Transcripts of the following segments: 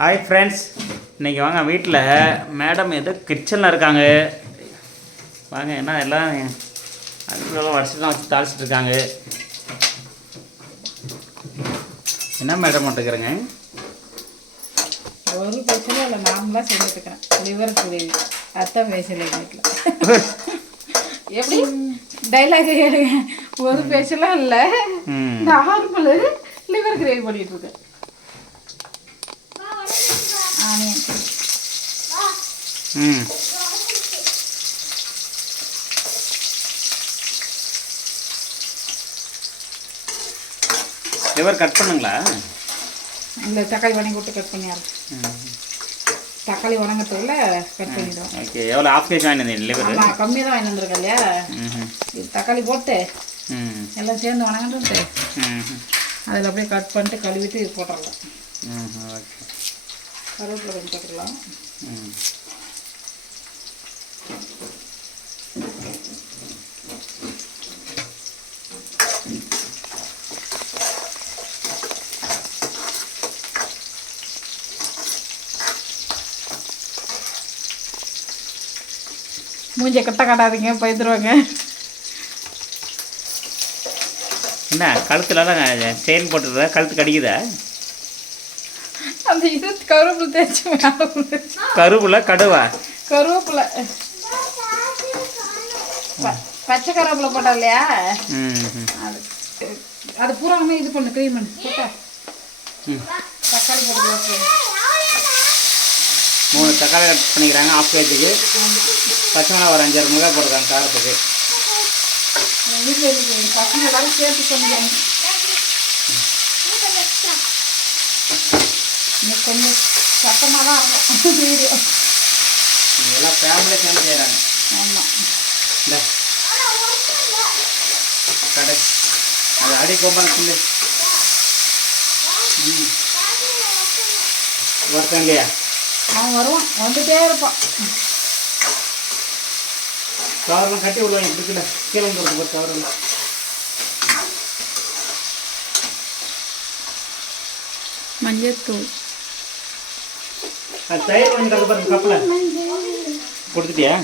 Hi friends, இன்றைக்கி வாங்க வீட்டில் மேடம் ஏதோ கிச்சனில் இருக்காங்க. வாங்க என்ன எல்லாம் அதுக்குள்ள வருஷம்லாம் வச்சு தாளிச்சிட்டு இருக்காங்க. என்ன மேடம் பண்ணுறேங்க? ஒரு பிரச்சனை இல்லை, நார்மலாக செஞ்சுட்டுருக்கிறேன். லிவர் கிரேவி அத்தான் பேசலை வீட்டில். எப்படி டைலாக் ஒரு பேச்செல்லாம் இல்லை, நார்மல் லிவர் கிரேவி பண்ணிகிட்ருக்கேன். லிவர் கட் பண்ணுங்களா? இந்த தக்காளி வணங்கி விட்டு கட் பண்ணியாரு. தக்காளி வணங்கத்துக்குள்ள கட் பண்ணிடுவோம். ஓகே, எவ்வளோ ½ கேஜி வாங்கிட்டு லிவர்? நான் கம்மி தான் வாங்கி வந்துருக்கேன் இல்லையா. இது தக்காளி போட்டு எல்லாம் சேர்ந்து வணங்கிட்டு அதில் அப்படியே கட் பண்ணிட்டு கழுவிட்டு இது போட்டுடலாம். ஓகே, கருவேப்பிலை கொஞ்சம் போட்டுக்கலாம். மூஞ்சை கட்ட காட்டாதீங்க, பயந்துருவாங்க. என்ன கழுத்துலலாம் செயின் போட்டுருதா? கழுத்து கடிக்குதா? அந்த இது கருவேப்பிலை தேய்ச்சி கருவேப்பிலை கடுவா? கருவேப்பிலை பச்சை கருவேப்பிலை போட்டா இல்லையா, அது அது பூராமே இது பண்ணு, க்ளீன் பண்ணு. போட்டா தக்காளி போட்டுக்கலாம். 3 தக்காளி கட் பண்ணிக்கிறாங்க ½ கேஜிக்கு. பச்சை மிளகா ஒரு 5-6 மிளகா போட்டுருக்காங்க காரத்துக்கு. வீட்டில் இருக்கு பசங்க எல்லாரும் சேர்த்து பண்ணிக்கிறாங்க. இன்னைக்கு கொஞ்சம் சத்தமாக தான் இருக்கும் வீடியோ. எல்லாம் ஃபேமிலியாக சேர்ந்து செய்கிறாங்க. ஆமாம், இந்த கடை அது அடி கொம்பனை சொல்லு. ஒருத்தன் இல்லையா? அவன் வருவான், வந்துட்டே இருப்பான். கவரெல்லாம் கட்டி விடுவாங்க, பிடிக்கல கீழே வந்து ஒரு கவரெல்லாம். மஞ்சத்தூள் அது தயிர் வாங்கிட்டு பாருங்க, கப்பில் கொடுத்துட்டியா?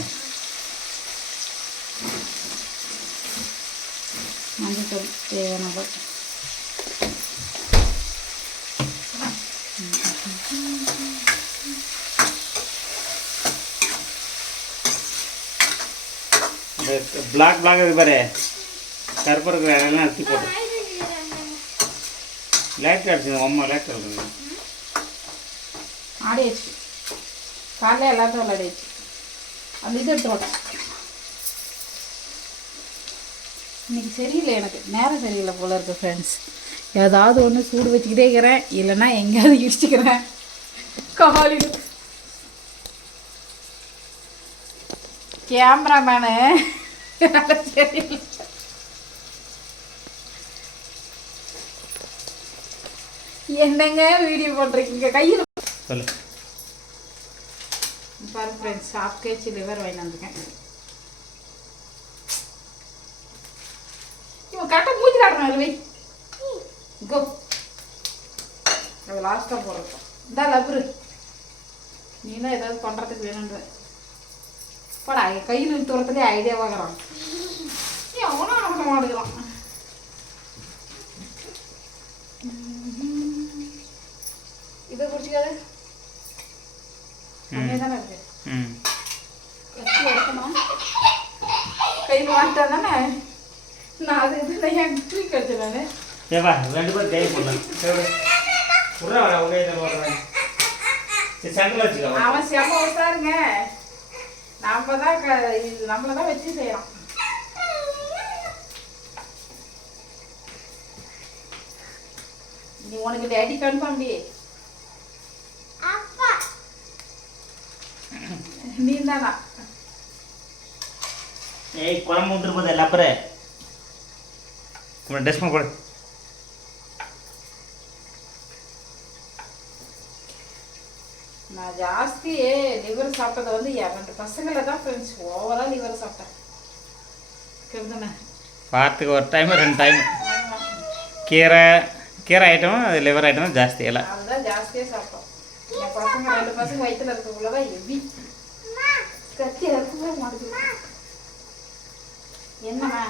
மஞ்சத்தூள் தேவையான பிளாக் இது பாரு, கருப்பு இருக்கிற இடம்லாம் அடிச்சு போட்டு லைட் அடிச்சுங்க. அம்மா லைட் அடிச்சுங்க. ஆடியாச்சு, காலையில் எல்லாத்தையும் விளையாடிச்சு. அந்த இது எடுத்து இன்னைக்கு சரியில்லை, எனக்கு நேரம் சரியில்லை போல இருக்கு ஃப்ரெண்ட்ஸ். ஏதாவது ஒன்று சூடு வச்சுக்கிட்டே இருக்கிறேன், இல்லைன்னா எங்கேயாவது இடிச்சுக்கிறேன். காலையில் கேமராமேனு சரியில்லை. என்னங்க வீடியோ போட்டிருக்கீங்க கையில் சொல்லு பாரு ஃப்ரெண்ட்ஸ். ½ கேஜி லிவர் வாங்கி வந்துருக்கேன். இவன் கரெக்டாக மூஞ்சி காட்டுறான். வை கோ, அது லாஸ்ட்டாக போடுறோம். இந்தா லப்ரு, நீ தான் ஏதாவது பண்ணுறதுக்கு வேணுன்ற படா. கையில் தூரத்துலேயே ஐடியா வாங்குறான். அவனும் அவனை மாடுகிறான். இதை குடிச்சிக்காது தானே இருக்கு. எப்படி எடுக்கணும்? கையில் வாங்கிட்டா தானே. நான் அது இது என் ட்ரீக் வச்சேன். நான் ஏவா 2 பேர் தேவை போடலாம். அவன் செம்ம விட்டாருங்க. நம்ம தான் நம்மளை தான் வச்சு செய்யலாம். நீ உனக்கு டேடி கன்ஃபார்ம் டி, நீ தானா? ஏய் குழம்பு வந்துட்டு போகுது எல்லாம். அப்புறம் ட்ரெஸ் பண்ண போடு. நான் ஜாஸ்தி லிவர் சாப்பிட்டதை வந்து என் 2 பசங்களை தான் ஃப்ரெண்ட்ஸ் ஓவராக லிவர் சாப்பிட்டேன். கருதுண்ணே வாரத்துக்கு ஒரு டைம் 2 டைம் கீரை ஐட்டம், அது லிவர் ஐட்டம் ஜாஸ்தி எல்லாம் அதுதான் ஜாஸ்தியாக சாப்பிட்டோம். என் பசங்க 2 பசங்க வயிற்றுல இருக்கக்குள்ளதான் எவ்வி கத்தி இருக்கவே மாட்டேங்குது. என்னம்மா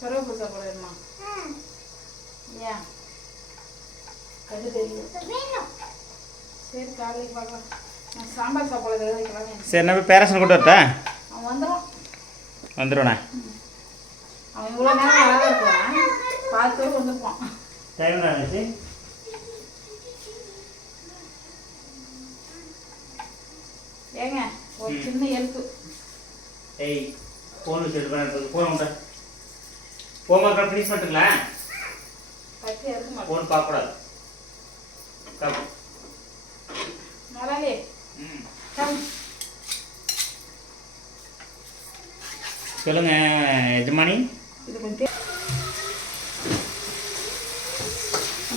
கருவேப்பிலை சாப்பாடு வேணுமா? ஏன் அது தெரியும். சரி காலையில் பார்க்கலாம். நான் சாம்பார் சாப்பாடு ஏதாவது வைக்கலாம். சரி நான் போய் பேரசன் கொண்டு வரட்டா? அவன் வந்துடுவானே. அவன் இவ்வளோ நேரம் நல்லா தான் இருப்பான். பார்த்து வந்துருப்பான். டைம் ஆச்சு. ஏங்க ஒரு சின்ன ஹெல்ப்பு. ஏய் ஃபோன் வச்சுட்டு பண்ணுறது ஃபோன் உண்டா? ஃபோன் ப்ளீஸ் பண்ணுறீங்களா? கட்டி இருக்க மாட்டேன். ஃபோன் பார்க்கக்கூடாது. முதலாளி கம். சொல்லுங்க எஜமானி. இது கொஞ்சம்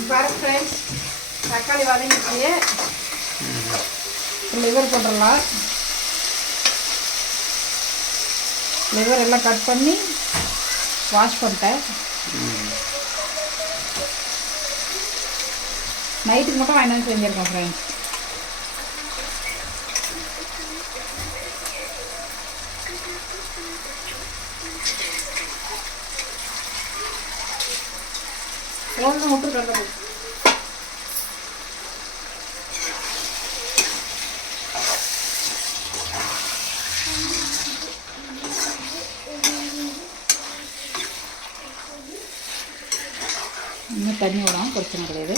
பாருங்க ஃப்ரெண்ட்ஸ், தக்காளி வதங்கிச்சு. லிவர் போட்டுடலாம். லிவர் எல்லாம் கட் பண்ணி வாஷ் பண்ணிட்டேன். நைட்டுக்கு மட்டும் வாங்கிட்டு செஞ்சுருக்கேன் ஃப்ரெண்ட்ஸ். ஒன்று மட்டும் கட்டணும். இன்னும் தண்ணி விடாமல் பிரச்சனை கிடையாது.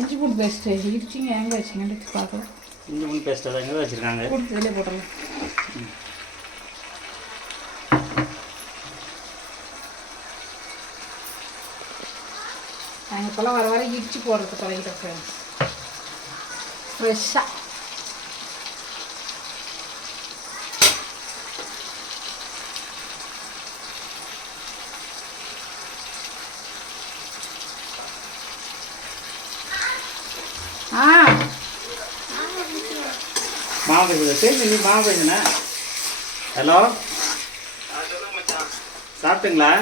இஞ்சி பூண்டு பேஸ்ட்டு இடிச்சிங்க எங்கே வச்சிங்கன்னு பார்க்கலாம். இஞ்சி பூண்டு பேஸ்ட்டு தான் எங்கே வச்சுருக்காங்க. பூண்டு வெளியே போட்டுடலாம். நாங்கள் இப்போல்லாம் வர இடிச்சு போடுறது பழகிட்டோம் ஃப்ரெண்ட்ஸ். ஃப்ரெஷ்ஷாக மாவு பேசுங்க. மாவு பேசுண்ணா. ஹலோ சாப்பிட்டுங்களா?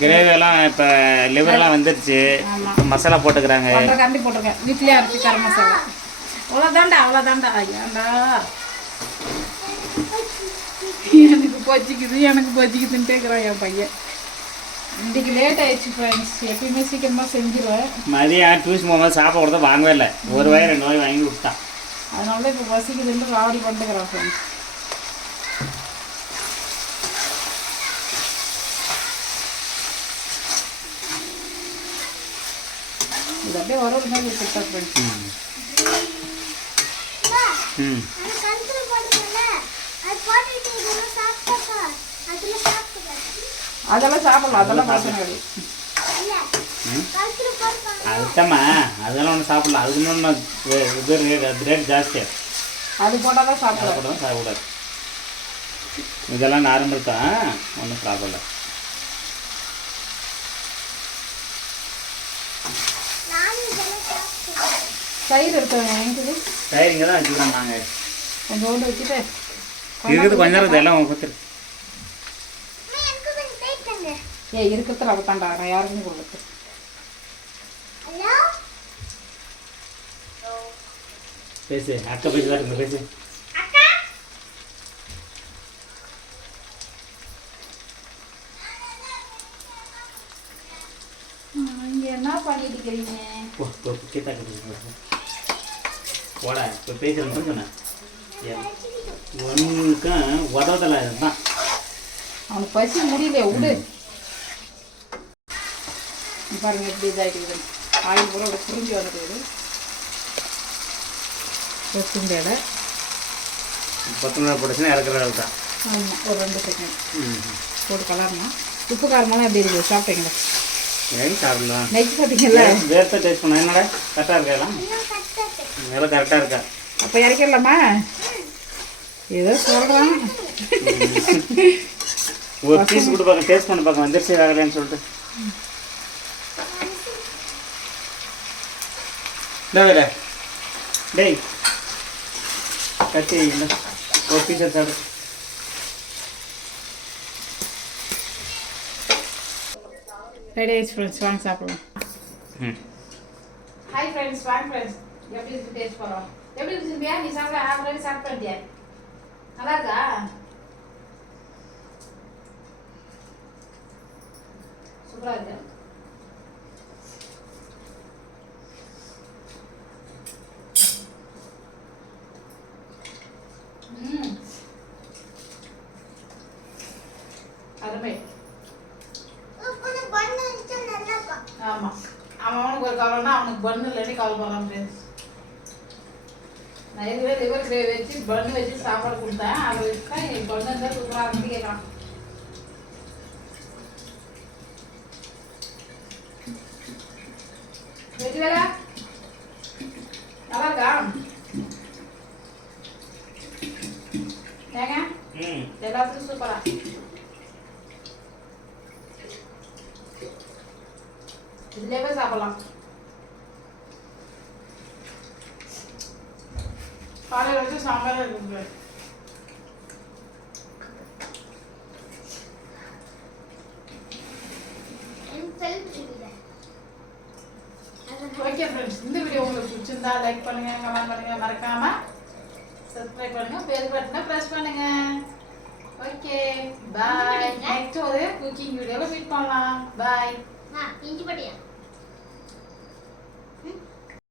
கிரேவியெல்லாம் இப்போ லிவரெல்லாம் வந்துருச்சு. மசாலா போட்டுக்கிறாங்க. கண்டி போட்டிருக்கேன். வீட்லேயே அரைச்சி கரம் மசாலா. அவ்வளோதாண்டா ஐயாண்டா. எனக்கு பொச்சிக்குதுன்ட்டே இருக்கிறான் என் பையன். இன்றைக்கி லேட் ஆயிடுச்சு ஃப்ரெண்ட்ஸ். எப்பயுமே சீக்கிரமாக செஞ்சிடுவேன். மதியம் டியூஷன் போகும்போது சாப்பாடு கூட வாங்கவே இல்லை. ஒரு வாய் 2 வாய் வாங்கி விட்டான். அதனால தான் இப்போ பசிக்குதுன்னு ராவடி பண்ணிட்டுக்கிறேன் ஃப்ரெண்ட்ஸ். இது அப்படியே ஒரு மாதிரி வச்சுருக்கா ஃப்ரெண்ட்ஸ். அதெல்லாம் சாப்பிடலாம். அதெல்லாம் பிரச்சனை கிடையாது. அதுதாம்மா அதெல்லாம் ஒன்றும் சாப்பிடலாம். அதுக்கு ஒன்று இது ரேட் ஜாஸ்தியாக. அது போட்டால் தான் சாப்பிடலாம். சாப்பிடக்கூடாது. இதெல்லாம் நார்மல் தான், ஒன்றும் ப்ராப்ளம் இல்லை. தயிர் இருக்கோங்க. எங்களுக்கு தயிர் இங்கே தான் வச்சுக்கிறோம் நாங்கள். கொஞ்சோண்டு வச்சுட்டு இருக்குது. கொஞ்ச நேரம் இதெல்லாம் கொடுத்துரு. இருக்கிறதுல அவத்தாண்டா நான் யாருக்கும் கொடுக்குறது. பேசு. அக்கா பேசி தான் இருக்கு. பேசு. என்ன பண்ணிட்டு இருக்கிறீங்க? போடா இப்போ பேசுகிறேன்னு சொன்னேன். ஒன்றுக்கும் உதவதில்லை. இதுதான் அவனுக்கு பசி முடியல. விடு. பாருங்க எப்படி இதாகிட்டு. ஆயில் கூட புரிஞ்சு வந்துட்டு கொத்தமல்லி கொத்தமல்லி போட்டுச்சுன்னா இறக்குற அளவுக்கு தான். ஆமாம், ஒரு 2 செகண்ட் போட்டு கலரணும். உப்பு காரமெல்லாம் எப்படி இருக்குது? சாப்பிட்டீங்களா? சாப்பிடலாம். நெக்ஸ்ட் சாப்பிட்டீங்கல்ல? வேர்த்தை டேஸ்ட் பண்ண. என்னடா கரெக்டாக இருக்கா? எல்லாம் எல்லாம் கரெக்டாக இருக்கா? அப்போ இறக்கிடலாமா? ஏதோ சொல்கிறான். ஒரு பீஸ் கூட பார்க்க டேஸ்ட் பண்ணி பார்க்க வந்துருச்சு வேகலைன்னு சொல்லிட்டு. இல்லை டேய் கட்டி ஒரு பீஸ் சாப்பிடு. ரெடி ஆயிடுச்சு ஃப்ரெண்ட்ஸ், வாங்க சாப்பிடலாம். ம். ஹாய் ஃப்ரெண்ட்ஸ், வாங்க ஃப்ரெண்ட்ஸ். எப்படி இருக்கு டேஸ்ட் போகிறோம்? எப்படி இருக்கு சிம்பியா? நீ சாப்பிட ஆல்ரெடி சாப்பிட்டியா? நல்லா இருக்கா? சூப்பராக இருக்கு. அருமை. ஆமாம், அவனுக்கு ஒரு கவலைன்னா அவனுக்கு பண்ணு இல்லாட்டி கவலைப்படலாம் ஃப்ரெண்ட்ஸ். நான் இதுவே லிவர் கிரேவி வச்சு பண்ணு வச்சு சாப்பாடு கொடுத்தேன். அதை வச்சு தான் என் பண்ணு இருந்தால் சூப்பராக இருந்து கேட்கலாம். வெஜ் வேலை நல்லா இருக்கா? ஏங்க எல்லாத்துக்கும் சூப்பரா. இதுலேயே சாப்பிடலாம். காலையில் வச்சு சாம்பார் இருக்கு. ஓகே ஃப்ரெண்ட்ஸ், இந்த வீடியோ உங்களுக்கு பிடிச்சிருந்தா லைக் பண்ணுங்க, கமெண்ட் பண்ணுங்க, மறக்காம சப்ஸ்கிரைப் பண்ணுங்க, பெல் பட்டனை பிரஸ் பண்ணுங்க. Okay bye. நெக்ஸ்ட் ஒரு குக்கிங் வீடியோவில் மீட் பண்ணலாம். பாய். இஞ்சி பட்டியா